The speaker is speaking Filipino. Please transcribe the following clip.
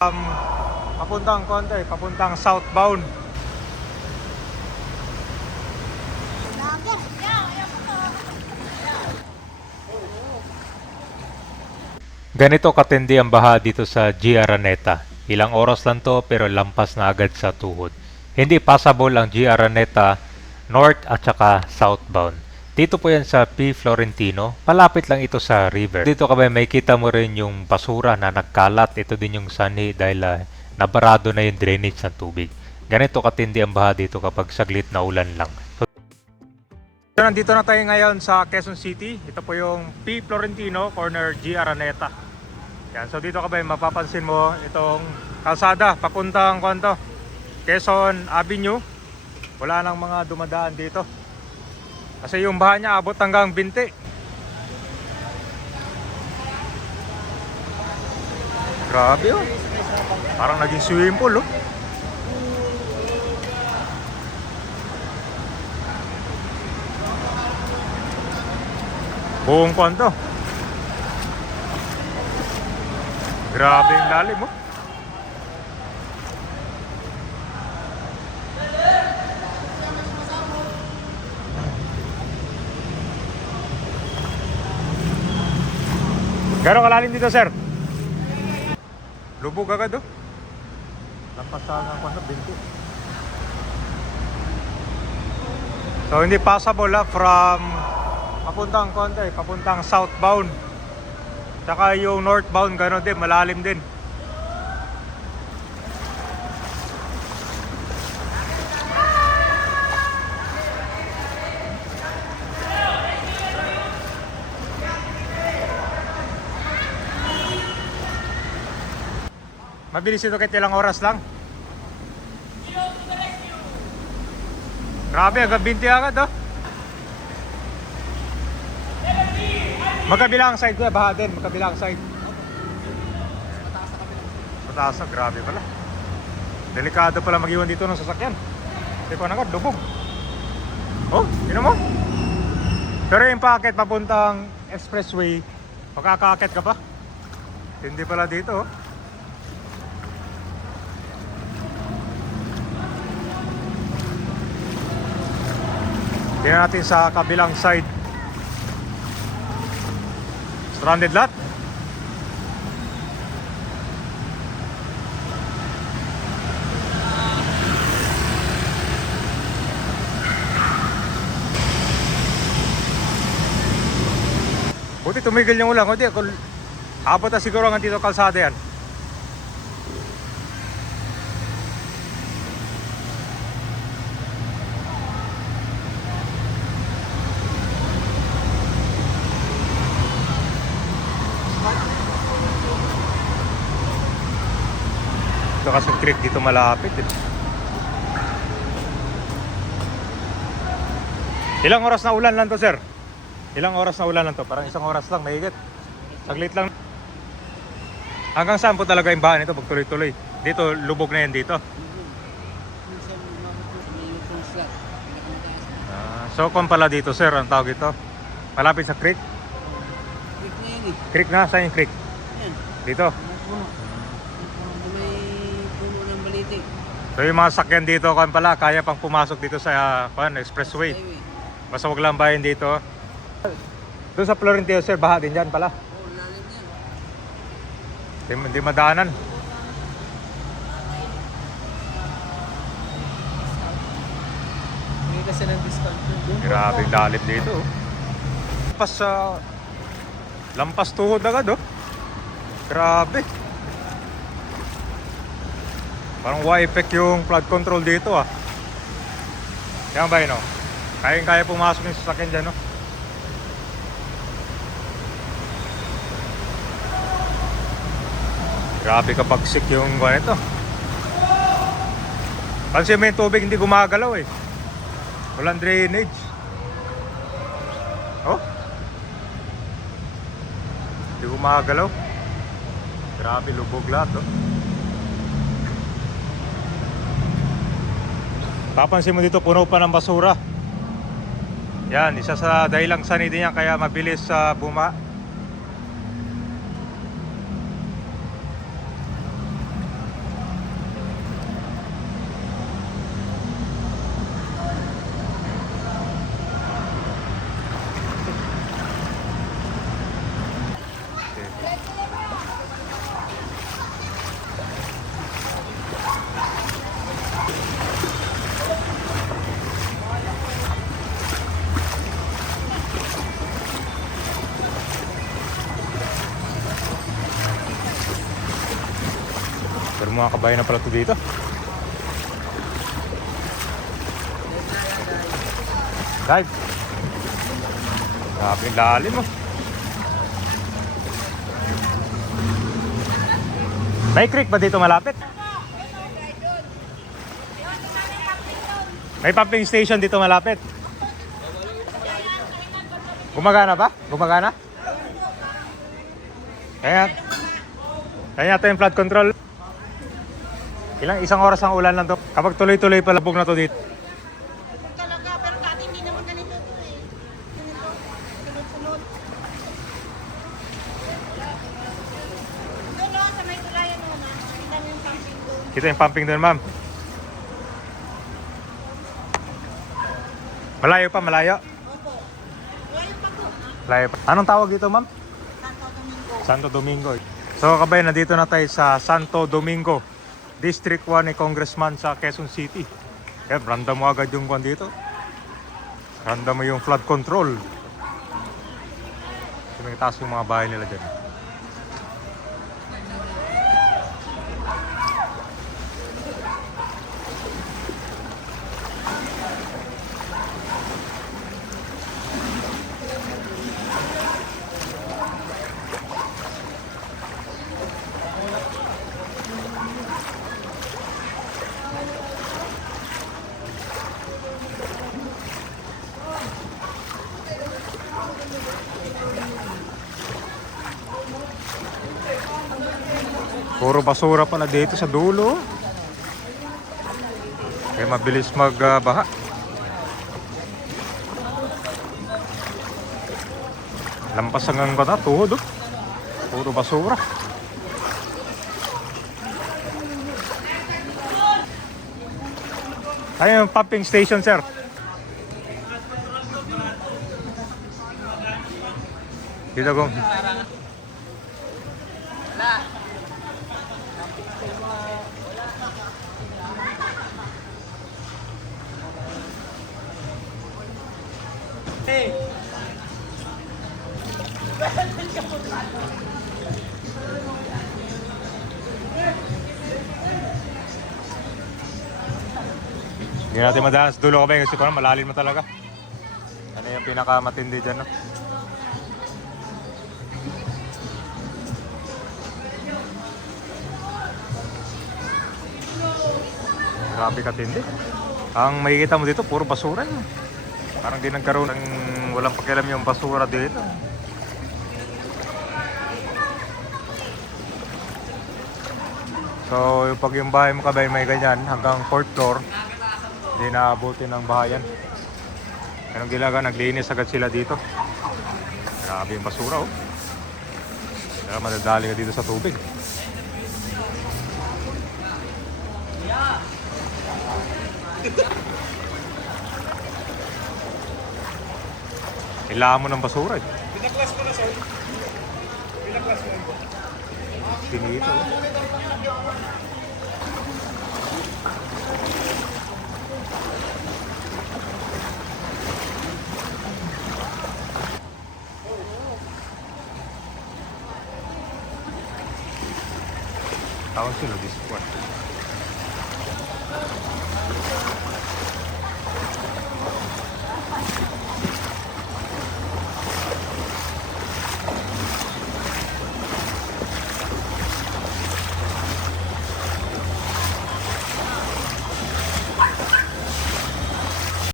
Um, papuntang konti, papuntang southbound. Ganito katindi ang baha dito sa G. Araneta. Ilang oras lang to pero lampas na agad sa tuhod. Hindi passable ang G. Araneta north at saka southbound. Dito po yan sa P. Florentino. Palapit lang ito sa river. Dito ka ba may kita mo rin yung basura na nagkalat. Ito din yung sanhi dahil ah, nabarado na yung drainage ng tubig. Ganito katindi ang baha dito kapag saglit na ulan lang. So, So, nandito na tayo ngayon sa Quezon City. Ito po yung P. Florentino, corner G. Araneta. Yan. So dito ka ba, mapapansin mo itong kalsada papuntang kwanto. Quezon Avenue. Wala nang mga dumadaan dito. Kasi yung baha niya abot hanggang binti. Grabe oh. Parang naging swimming pool oh. Buong kwanto. Grabe yung lalim mo. Gano'ng kalalim dito, sir? Lubog agad, oh. Napasahan ko na, binti. So, hindi passable, ah, from papuntang konti, papuntang southbound. Tsaka yung northbound, gano'n din, malalim din. Mabilis ito kahit ilang oras lang. Grabe, hanggang 20 agad oh. Magkabilang side ko, baha din, magkabilang side. Mataas na, grabe pala. Delikado pala mag-iwan dito ng sasakyan. Hindi ko nagad, lubog. Oh, yun mo. Pero yung packet papuntang expressway, makakakit ka pa. Hindi pala dito, oh. Tingnan natin sa kabilang side. Stranded lot? Buti tumigil yung ulan. Kundi abot na siguro hanggang dito kalsada yan. Ito kasi creek dito malapit. Eh. Ilang oras na ulan lang to, sir? Ilang oras na ulan lang to? Parang isang oras lang, mahigit. Saglit lang. Hanggang saan po talaga yung bahan ito pag tuloy-tuloy? Dito, lubog na yan dito. Sa. Ah, so, kung pala dito, sir, ang tawag ito? Malapit sa creek? Quick na yan eh. Creek na? Saan yung creek? Yan. Dito. Mga puno. Yung puno na may puno ng baliti. So, yung mga sakyan dito, kung pala, kaya pang pumasok dito sa uh, expressway. Highway. Basta wag lang bayan dito. Doon sa Florentino, sir, baha din dyan pala. Hindi, hindi madaanan. May kasi ng discount. Grabe lalim dito. oh. Lampas sa... lampas tuhod agad, oh. Grabe. Parang Y-effect yung flood control dito, ah. Yan ba yun, oh? Kayang-kaya pumasok yung sasakyan dyan, oh. Grabe kapag sick yung ganito. Pansin mo yung tubig hindi gumagalaw eh. Walang drainage. Oh. Hindi gumagalaw. Grabe lubog lahat oh. Papansin mo dito puno pa ng basura. Yan, isa sa dahilang sanay din yan kaya mabilis sa buma. Pero mga kabayan na pala to dito. Dive. Grabe yung lalim oh. May creek ba dito malapit? May pumping station dito malapit. Gumagana ba? Gumagana? Kaya Kaya natin yung flood control. Ilang isang oras ang ulan lang to. Kapag tuloy-tuloy pa labog na to dito. Talaga, pero dati hindi naman ganito ito eh. Ganito, sunod-sunod. Doon o, sa may tulayan muna. Kita mo yung camping doon. Kita yung pumping doon, ma'am. Malayo pa, malayo. Opo. Ngayon pa. Malayo pa. Anong tawag dito, ma'am? Santo Domingo. Santo Domingo. So kabay, nandito na tayo sa Santo Domingo, District 1 ni Congressman sa Quezon City. Kaya random mo agad yung kwan dito. Random mo yung flood control. Kasi may taas yung mga bahay nila dyan. Puro basura pala dito sa dulo. Kaya mabilis magbaha. Lampas hanggang kata, tuhod oh. Puro basura. Ayun yung pumping station, sir. Dito kung Hindi natin madalas dulo ka ba kasi parang malalim mo talaga. Ano yung pinakamatindi dyan, no? Grabe katindi. Ang makikita mo dito, puro basura yun. Parang di nagkaroon ng walang pakialam yung basura dito. So, yung pag yung bahay mo kabay may ganyan, hanggang 4th floor, hindi naabuti ng bahayan. Anong ginagawa? Naglinis agad sila dito. Grabe yung basura, oh. Kaya madadali ka dito sa tubig. Kailangan mo ng basura, eh. Pinaklas ko na sir. Pinaklas mo. Pinito. oh. Council of this one.